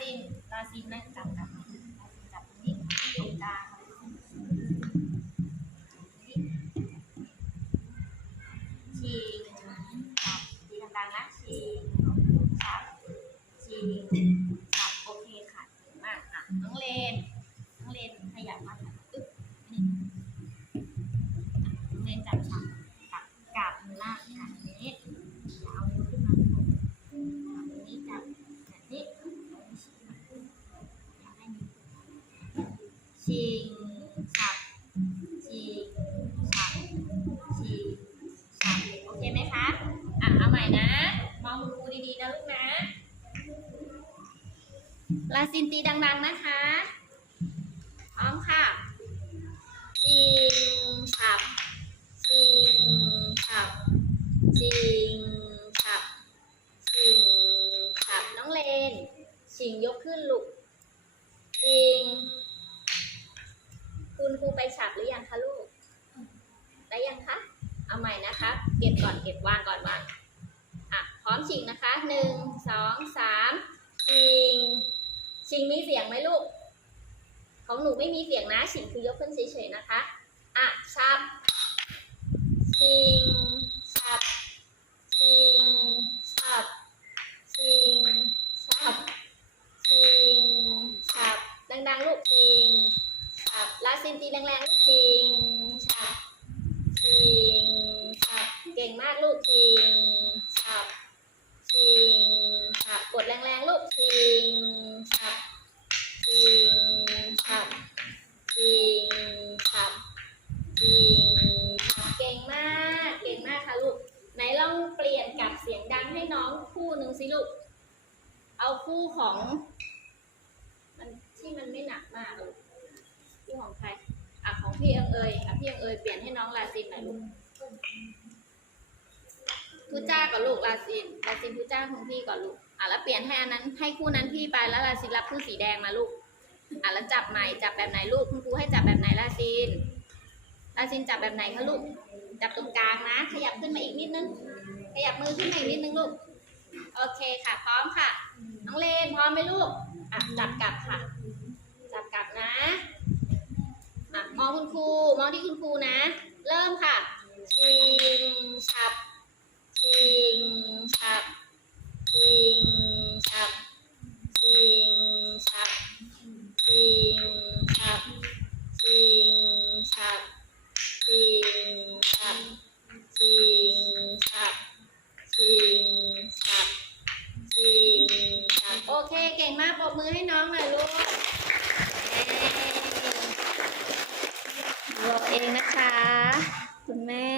ซินลาซินนั่งจับจับลาซินจับนี้ตรงกลางชิงจับดีดังๆนะชิงจับชิงจับโอเคค่ะเก่งมากอะน้องเลนน้องเลนขยับมาค่ะอึ๊บนี่น้องเลนจับฉับหน้าค่ะนี้อย่าเอานิ้วขึ้นมาลูก อันนี้จับแบบนี้ ชิงฉับชิงฉับชิงฉับโอเคไหมคะอะเอาใหม่นะ มองคุณครูดีๆนะลูกนะลาซินตีดัง ๆ นะคะพร้อมค่ะชิงฉับชิงฉับชิงฉับชิงฉับน้องเลนชิงยกขึ้นลูกชิง คุณครูไปฉับหรือยังคะลูก ได้ยังคะ เอาใหม่นะคะ เก็บก่อนเก็บวางก่อนวาง อะ พร้อมชิงนะคะหนึ่งสองสามชิง ชิงมีเสียงไหมลูก ของหนูไม่มีเสียงนะ ชิงคือยกขึ้นเฉยๆนะคะ อะชับ ชิงชับ ชิงฉับ ชิงฉับ ชิงฉับ ดังๆ ลูกชิงฉับลา ซินตีแรงๆลูกชิงฉับชิงฉับเก่งมากลูกชิงฉับชิงฉับกดแรงๆลูกชิงฉับชิงฉับชิงฉับชิงฉับเก่งมากเก่งมากค่ะลูกไหนลองเปลี่ยนกับเสียงดังให้น้องคู่หนึ่งสิลูกเอาคู่ของ มันที่มันไม่หนักมากลูกคู่ของใคร อะของ พี่เอิงเอยอะพี่เอิงเอยเปลี่ยนให้น้องลาซินหน่อยลูกพูจ้ากับลูกลาซินลาซินพูจ้าของพี่ก่อนลูกอะแล้วเปลี่ยนให้อันนั้นให้คู่นั้นพี่ไปแล้วลาซินรับคู่สีแดงมาลูกอะแล้วจับใหม่จับแบบไหนลูกคุณครูให้จับแบบไหนลาซินลาซินจับแบบไหนคะลูกจับตรงกลางนะ ขยับขึ้นมาอีกนิดนึง ขยับมือขึ้นมาอีกนิดนึงลูก โอเคค่ะ พร้อมค่ะ น้องเลนพร้อมไหมลูก อะจับกลับค่ะ จับกลับนะ อะ มองคุณครู มองที่คุณครูนะ เริ่มค่ะชิงฉับชิงฉับชิงฉับชิงฉับชิงฉับชิงฉับชิงฉับชิงฉับชิงฉับชิงฉับโอเค เก่งมากปรบมือให้น้องหน่อยลูก เราเองนะคะ คุณแม่